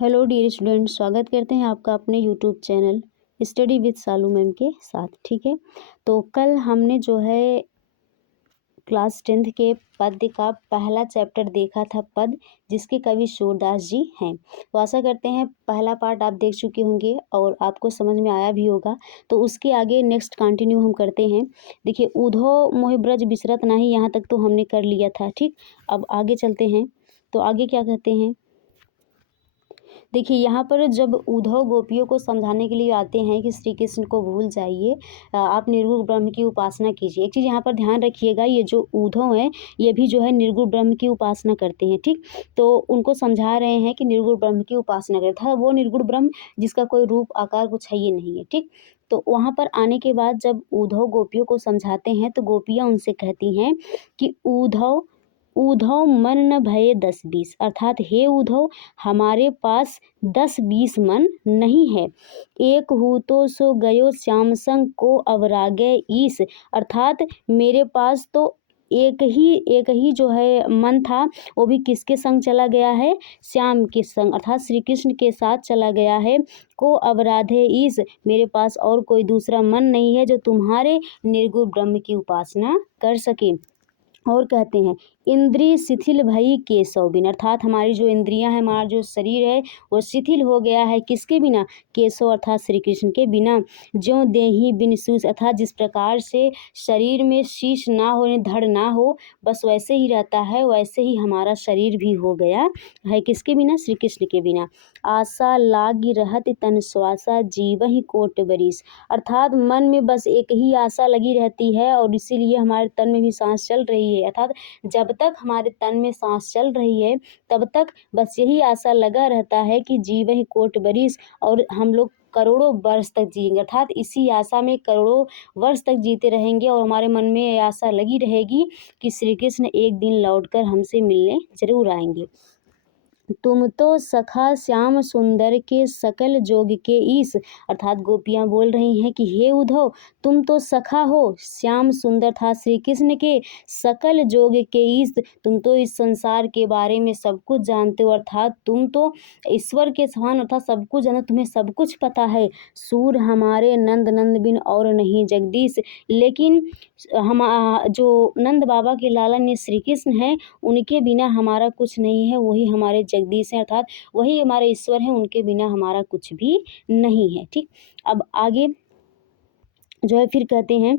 Hello dear student, स्वागत करते हैं आपका अपने YouTube channel study with Salu ma'am के साथ। ठीक है, तो कल हमने जो है क्लास 10th के पद्य का पहला चैप्टर देखा था, पद जिसके कवि सूरदास जी हैं। तो आशा करते हैं पहला पार्ट आप देख चुके होंगे और आपको समझ में आया भी होगा। तो उसके आगे नेक्स्ट कंटिन्यू हम करते हैं। देखिए, ऊधो मोहि ब्रज बिसरत नाही, यहाँ तक तो हमने कर लिया था। ठीक, अब आगे चलते हैं। तो आगे क्या कहते हैं, देखिए यहाँ पर जब उद्धव गोपियों को समझाने के लिए आते हैं कि श्री कृष्ण को भूल जाइए, आप निर्गुण ब्रह्म की उपासना कीजिए। एक चीज़ यहाँ पर ध्यान रखिएगा, ये जो उद्धव हैं ये भी जो है निर्गुण ब्रह्म की उपासना करते हैं। ठीक, तो उनको समझा रहे हैं कि निर्गुण ब्रह्म की उपासना करें था, वो निर्गुण ब्रह्म जिसका कोई रूप आकार कुछ है ये नहीं है। ठीक, तो वहाँ पर आने के बाद जब उद्धव गोपियों को समझाते हैं तो गोपियाँ उनसे कहती हैं कि उद्धव उद्धव मन न भये 10-20, अर्थात हे उद्धव, हमारे पास 10-20 मन नहीं है। एक हूँ तो सो गयो श्याम संग को अवरागे ईस, अर्थात मेरे पास तो एक ही जो है मन था, वो भी किसके संग चला गया है, श्याम के संग, अर्थात श्री कृष्ण के साथ चला गया है। को अवराधे ईस, मेरे पास और कोई दूसरा मन नहीं है जो तुम्हारे निर्गुण ब्रह्म की उपासना कर सके। और कहते हैं इंद्रिय शिथिल भई केशव बिन, अर्थात हमारी जो इंद्रियां हैं, हमारा जो शरीर है वो शिथिल हो गया है किसके बिना, केशव अर्थात श्री कृष्ण के बिना। ज्यों देहि बिन सूस, अर्थात जिस प्रकार से शरीर में शीश ना हो, धड़ ना हो, बस वैसे ही रहता है, वैसे ही हमारा शरीर भी हो गया है किसके बिना, श्री कृष्ण के बिना। आशा लागी रहत तन श्वासा जीवहि कोट बरिस, अर्थात मन में बस एक ही आशा लगी रहती है और इसीलिए हमारे तन में भी सांस चल रही है। अर्थात जब तक हमारे तन में सांस चल रही है तब तक बस यही आशा लगा रहता है कि जीवहि कोट बरिस, और हम लोग करोड़ों वर्ष तक जिएंगे। अर्थात इसी आशा में करोड़ों वर्ष तक जीते रहेंगे और हमारे मन में ये आशा लगी रहेगी कि श्री कृष्ण एक दिन लौटकर हमसे मिलने जरूर आएंगे। तुम तो सखा श्याम सुंदर के सकल जोग के ईस, अर्थात गोपियाँ बोल रही हैं कि हे उद्धव, तुम तो सखा हो श्याम सुंदर था श्री कृष्ण के, सकल जोग के ईस, तुम तो इस संसार के बारे में सब कुछ जानते हो, अर्थात तुम तो ईश्वर के समान, अर्थात सब कुछ जानते, तुम्हें सब कुछ पता है। सूर हमारे नंद नंद बिन और नहीं जगदीश, लेकिन हम जो नंद बाबा के लाला ने श्री कृष्ण हैं उनके बिना हमारा कुछ नहीं है, वही हमारे जगदीश हैं, अर्थात वही हमारे ईश्वर हैं, उनके बिना हमारा कुछ भी नहीं है। ठीक, अब आगे जो है फिर कहते हैं,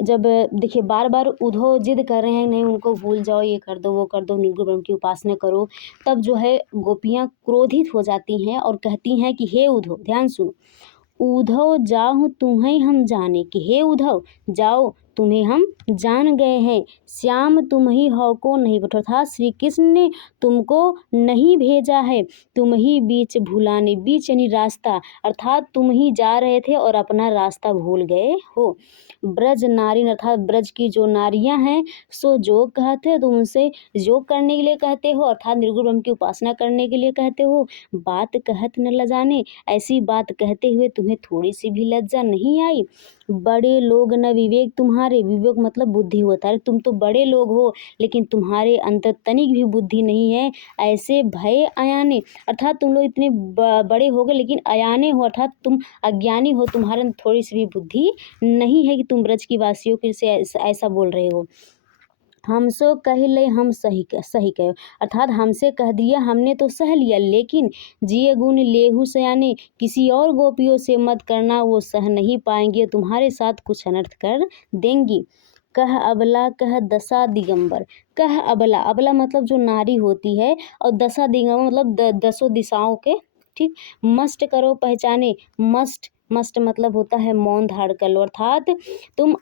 जब देखिए बार बार उद्धव जिद कर रहे हैं नहीं उनको भूल जाओ, ये कर दो वो कर दो, निर्गुण ब्रह्म की उपासना करो, तब जो है गोपियाँ क्रोधित हो जाती हैं और कहती हैं कि हे उद्धव, ध्यान सुनो, उद्धव जाहु तुम्हें हम जाने, कि हे उद्धव जाओ तुम्हें हम जान गए हैं। श्याम तुम ही हो को नहीं बटो, अर्थात श्री कृष्ण ने तुमको नहीं भेजा है, तुम ही बीच भूलाने, बीच यानी रास्ता, अर्थात तुम ही जा रहे थे और अपना रास्ता भूल गए हो। ब्रज नारी, अर्थात ब्रज की जो नारियां हैं, सो योग कहते, तुम उनसे योग करने के लिए कहते हो, अर्थात निर्गुण ब्रह्म की उपासना करने के लिए कहते हो। बात कहत न लजाने, ऐसी बात कहते हुए तुम्हें थोड़ी सी भी लज्जा नहीं आई। बड़े लोग न विवेक तुम्हारे, विवेक मतलब बुद्धि होता है, तुम तो बड़े लोग हो लेकिन तुम्हारे अंदर तनिक भी बुद्धि नहीं है। ऐसे भय अयाने, अर्थात तुम लोग इतने बड़े हो गए लेकिन अयाने हो, अर्थात तुम अज्ञानी हो, तुम्हारे अंदर थोड़ी सी भी बुद्धि नहीं है कि तुम ब्रज की वासियों के से ऐसा बोल रहे हो। हमसो कह ले हम सही कहो, अर्थात हमसे कह दिया हमने तो सह लिया, लेकिन जिए गुण लेहु सयाने, किसी और गोपियों से मत करना, वो सह नहीं पाएंगे, तुम्हारे साथ कुछ अनर्थ कर देंगी। कह अबला कह दशा दिगंबर, कह अबला, अबला मतलब जो नारी होती है, और दशा दिगंबर मतलब 10 दिशाओं के। ठीक, मस्ट करो पहचाने, मस्ट मतलब होता है मौन धारण कर लो, अर्थात तुम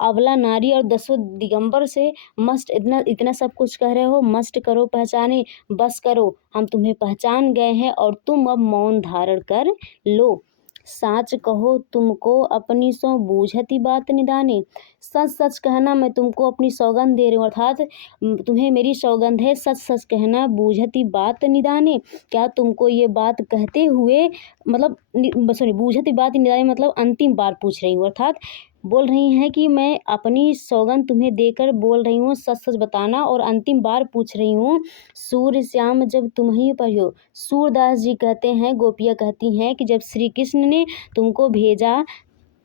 अबला नारी और 10 दिगंबर से मस्ट इतना सब कुछ कह रहे हो, मस्ट करो पहचाने, बस करो हम तुम्हें पहचान गए हैं और तुम अब मौन धारण कर लो। साच कहो तुमको अपनी सो बूझती बात निदाने, सच सच कहना, मैं तुमको अपनी सौगंध दे रही हूँ, अर्थात तुम्हें मेरी सौगंध है, सच सच कहना, बूझती बात निदाने, क्या तुमको ये बात कहते हुए, मतलब सॉरी, बूझती बात निदाने मतलब अंतिम बार पूछ रही हूँ, अर्थात बोल रही हैं कि मैं अपनी सौगंध तुम्हें देकर बोल रही हूँ, सच सच बताना। और अंतिम बार पूछ रही हूँ, सूर्य श्याम जब तुम ही पर हो। सूरदास जी कहते हैं, गोपियाँ कहती हैं कि जब श्री कृष्ण ने तुमको भेजा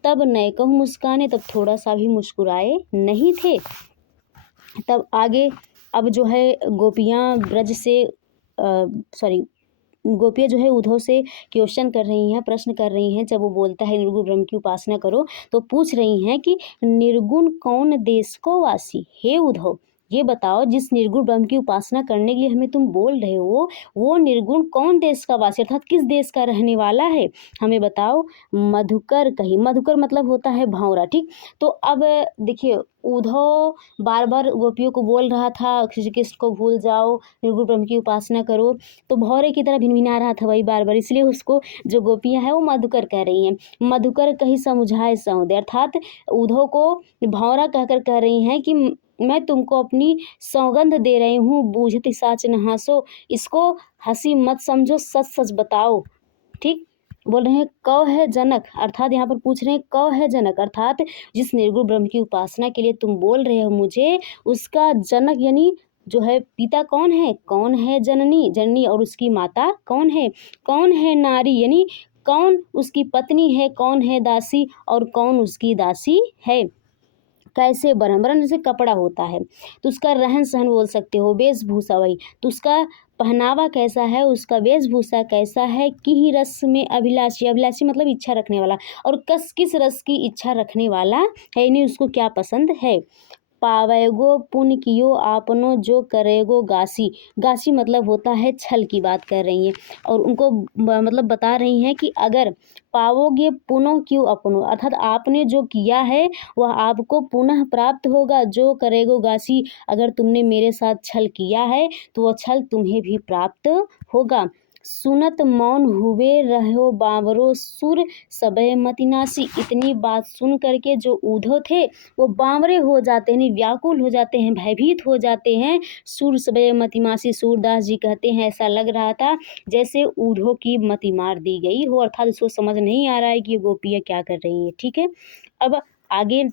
तब नए कहूँ मुस्काने, तब थोड़ा सा भी मुस्कुराए नहीं थे। तब आगे अब जो है गोपियाँ ब्रज से गोपियाँ जो है उद्धव से क्वेश्चन कर रही हैं, प्रश्न कर रही हैं। जब वो बोलता है निर्गुण ब्रह्म की उपासना करो, तो पूछ रही हैं कि निर्गुण कौन देश को वासी। हे उद्धव, ये बताओ, जिस निर्गुण ब्रह्म की उपासना करने के लिए हमें तुम बोल रहे हो, वो निर्गुण कौन देश का वासी, अर्थात किस देश का रहने वाला है, हमें बताओ। मधुकर कही, मधुकर मतलब होता है भंवरा, ठीक। तो अब देखिए, उद्धव बार बार गोपियों को बोल रहा था श्री कृष्ण को भूल जाओ, निर्गुण ब्रह्म की उपासना करो, तो भौरे की तरह भिनभिना रहा था वही बार बार, इसलिए उसको जो गोपियाँ हैं वो मधुकर कह रही हैं। मधुकर कहीं समुझाए सौंदे, अर्थात उद्धव को भौरा कहकर कह रही हैं कि मैं तुमको अपनी सौगंध दे रही हूँ, बूझत साच न हंसो, इसको हंसी मत समझो, सच सच बताओ, ठीक। बोल रहे हैं कौ है जनक, अर्थात यहाँ पर पूछ रहे हैं कौ है जनक, अर्थात जिस निर्गुण ब्रह्म की उपासना के लिए तुम बोल रहे हो मुझे, उसका जनक यानी जो है पिता कौन है, कौन है जननी, जननी और उसकी माता कौन है नारी यानी कौन उसकी पत्नी है, कौन है दासी और कौन उसकी दासी है। कैसे बरन, बरन जैसे कपड़ा होता है, तो उसका रहन सहन बोल सकते हो, वेशभूषा वही, तो उसका पहनावा कैसा है, उसका वेशभूषा कैसा है। कि ही रस में अभिलाषी, अभिलाषी मतलब इच्छा रखने वाला, और किस रस की इच्छा रखने वाला है, नहीं उसको क्या पसंद है। पावेगो पुण्य कियो आपनो जो करेगो गासी, गासी मतलब होता है छल की बात कर रही हैं, और उनको मतलब बता रही हैं कि अगर पाओगे पुनः क्यों अपनो, अर्थात आपने जो किया है वह आपको पुनः प्राप्त होगा। जो करेगो गासी, अगर तुमने मेरे साथ छल किया है तो वह छल तुम्हें भी प्राप्त होगा। सुनत मौन हुए रहो बावरो सुर सबे मतिनासी, इतनी बात सुन करके जो उद्धव थे वो बावरे हो जाते हैं, व्याकुल हो जाते हैं, भयभीत हो जाते हैं। सुर सबे मतिमासी, सूरदास जी कहते हैं ऐसा लग रहा था जैसे उद्धव की मति मार दी गई हो, अर्थात उसको समझ नहीं आ रहा है कि ये गोपियाँ क्या कर रही हैं, ठीक है। अब आगे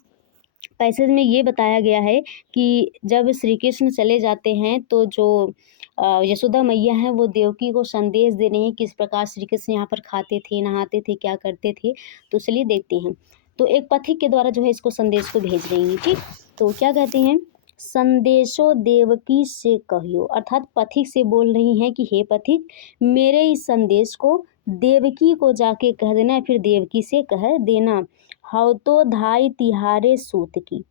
पैसेज में ये बताया गया है कि जब श्री कृष्ण चले जाते हैं तो जो यशोदा मैया हैं वो देवकी को संदेश दे रही हैं किस प्रकार श्री कृष्ण यहाँ पर खाते थे, नहाते थे, क्या करते थे। तो चलिए देखते हैं। तो एक पथिक के द्वारा जो है इसको संदेश को भेज रही हैं, ठीक। तो क्या कहते हैं, संदेशो देवकी से कहियो, अर्थात पथिक से बोल रही हैं कि हे पथिक, मेरे इस संदेश को देवकी को जाके कह देना, फिर देवकी से कह देना। हाउ तो धाई तिहारे सूत की।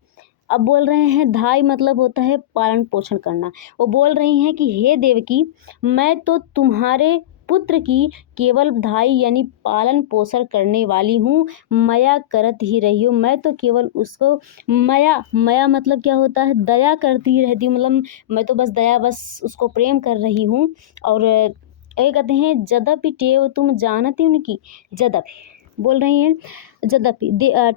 अब बोल रहे हैं धाई मतलब होता है पालन पोषण करना। वो बोल रही हैं कि हे देवकी, मैं तो तुम्हारे पुत्र की केवल धाई यानी पालन पोषण करने वाली हूँ, माया करत ही रही हूँ। मैं तो केवल उसको माया मतलब क्या होता है, दया करती ही रहती हूँ, मतलब मैं तो बस दया बस उसको प्रेम कर रही हूँ। और ये कहते हैं जदपि टेव तुम जानती उनकी, जदपि बोल रही हैं यद्यपि,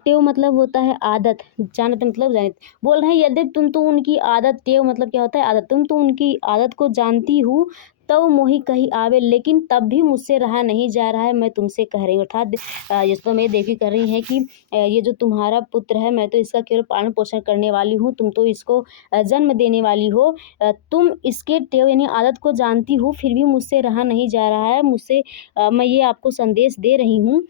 टेव मतलब होता है आदत, जानत मतलब जानित। बोल रहे हैं यदि तुम तो उनकी आदत, टेव मतलब क्या होता है आदत, तुम तो उनकी आदत को जानती हूँ, तो मोहि कही आवे, लेकिन तब भी मुझसे रहा नहीं जा रहा है, मैं तुमसे कह रही हूँ। अर्थात जिसको मैं देखी कर रही है कि ये जो तुम्हारा पुत्र है, मैं तो इसका केवल पालन पोषण करने वाली हूँ, तुम तो इसको जन्म देने वाली हो। तुम इसके टेव यानी आदत को जानती हो, फिर भी मुझसे रहा नहीं जा रहा है, मुझसे मैं ये आपको संदेश दे रही हूँ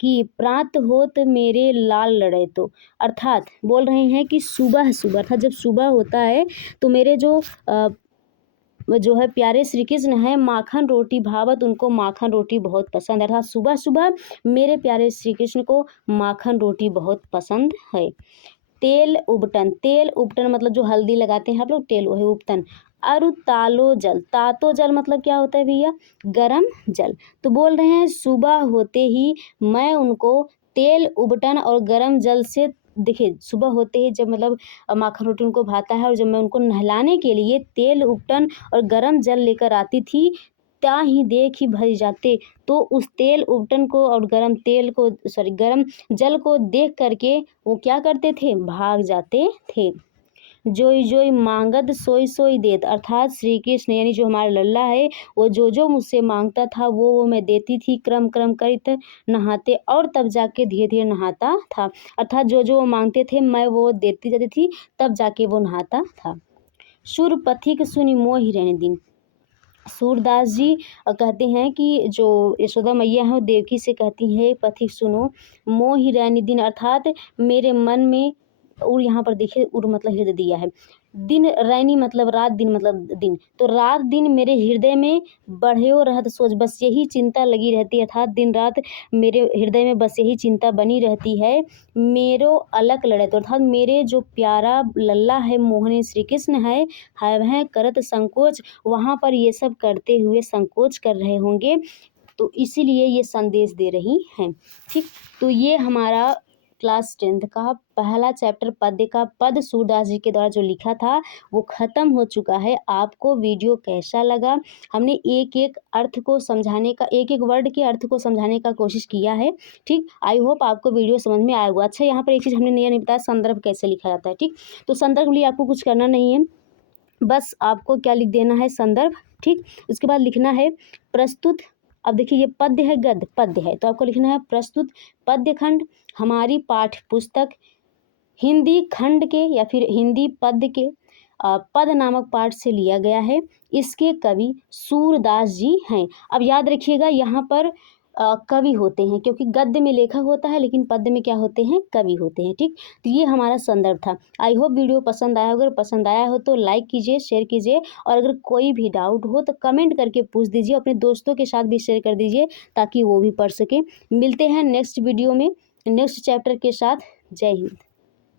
कि प्रात होत मेरे लाल लड़े। तो अर्थात बोल रहे हैं कि सुबह सुबह, अर्थात जब सुबह होता है तो मेरे जो है प्यारे श्री कृष्ण हैं, माखन रोटी भावत, उनको माखन रोटी बहुत पसंद है, अर्थात सुबह सुबह मेरे प्यारे श्री कृष्ण को माखन रोटी बहुत पसंद है। तेल उबटन, तेल उबटन मतलब जो हल्दी लगाते हैं आप लोग, तेल वही उबटन। अरु तालो जल, तातो जल मतलब क्या होता है भैया, गरम जल। तो बोल रहे हैं सुबह होते ही मैं उनको तेल उबटन और गरम जल से, देखिए सुबह होते ही जब मतलब माखन रोटी उनको भाता है, और जब मैं उनको नहलाने के लिए तेल उबटन और गरम जल लेकर आती थी, त्या ही देख ही भर जाते। तो उस तेल उबटन को और गरम जल को देख करके वो क्या करते थे, भाग जाते थे। जोई जोई मांगत सोई सोई देत, अर्थात श्री कृष्ण यानी जो हमारा लल्ला है वो जो जो मुझसे मांगता था वो मैं देती थी, क्रम क्रम करित नहाते, और तब जाके धीरे धीरे नहाता था। अर्थात जो जो वो मांगते थे मैं वो देती जाती थी, तब जाके वो नहाता था। सुर पथिक सुनि मोहि रहने दिन। सूरदास जी कहते हैं कि जो यशोदा मैया हैं वो देवकी से कहती है पथिक सुनो मोहि रहने दिन, अर्थात मेरे मन में, और यहाँ पर देखिए उर मतलब हृदय दिया है, दिन रैनी मतलब रात, दिन मतलब दिन, तो रात दिन मेरे हृदय में बढ़्यो रहत सोच, बस यही चिंता लगी रहती है, अर्थात दिन रात मेरे हृदय में बस यही चिंता बनी रहती है। मेरो अलक लड़े, तो अर्थात मेरे जो प्यारा लल्ला है मोहनी श्री कृष्ण है वह करत संकोच, वहाँ पर ये सब करते हुए संकोच कर रहे होंगे, तो इसीलिए ये संदेश दे रही हैं। ठीक, तो ये हमारा क्लास 10th का पहला चैप्टर पद्य का पद सूरदास जी के द्वारा जो लिखा था वो ख़त्म हो चुका है। आपको वीडियो कैसा लगा? हमने एक एक अर्थ को समझाने का, एक एक वर्ड के अर्थ को समझाने का कोशिश किया है। ठीक, आई होप आपको वीडियो समझ में आया होगा। अच्छा, यहाँ पर एक चीज़ हमने नहीं बताया, संदर्भ कैसे लिखा जाता है। ठीक, तो संदर्भ के लिए आपको कुछ करना नहीं है, बस आपको क्या लिख देना है, संदर्भ। ठीक, उसके बाद लिखना है प्रस्तुत। अब देखिए ये पद्य है, गद्य पद्य है, तो आपको लिखना है प्रस्तुत पद्य खंड हमारी पाठ्य पुस्तक हिंदी खंड के या फिर हिंदी पद्य के पद नामक पाठ से लिया गया है। इसके कवि सूरदास जी हैं। अब याद रखिएगा यहाँ पर कवि होते हैं, क्योंकि गद्य में लेखक होता है लेकिन पद्य में क्या होते हैं, कवि होते हैं। ठीक, तो ये हमारा संदर्भ था। आई होप वीडियो पसंद आया, अगर पसंद आया हो तो लाइक कीजिए, शेयर कीजिए, और अगर कोई भी डाउट हो तो कमेंट करके पूछ दीजिए, अपने दोस्तों के साथ भी शेयर कर दीजिए ताकि वो भी पढ़ सकें। मिलते हैं नेक्स्ट वीडियो में नेक्स्ट चैप्टर के साथ। जय हिंद।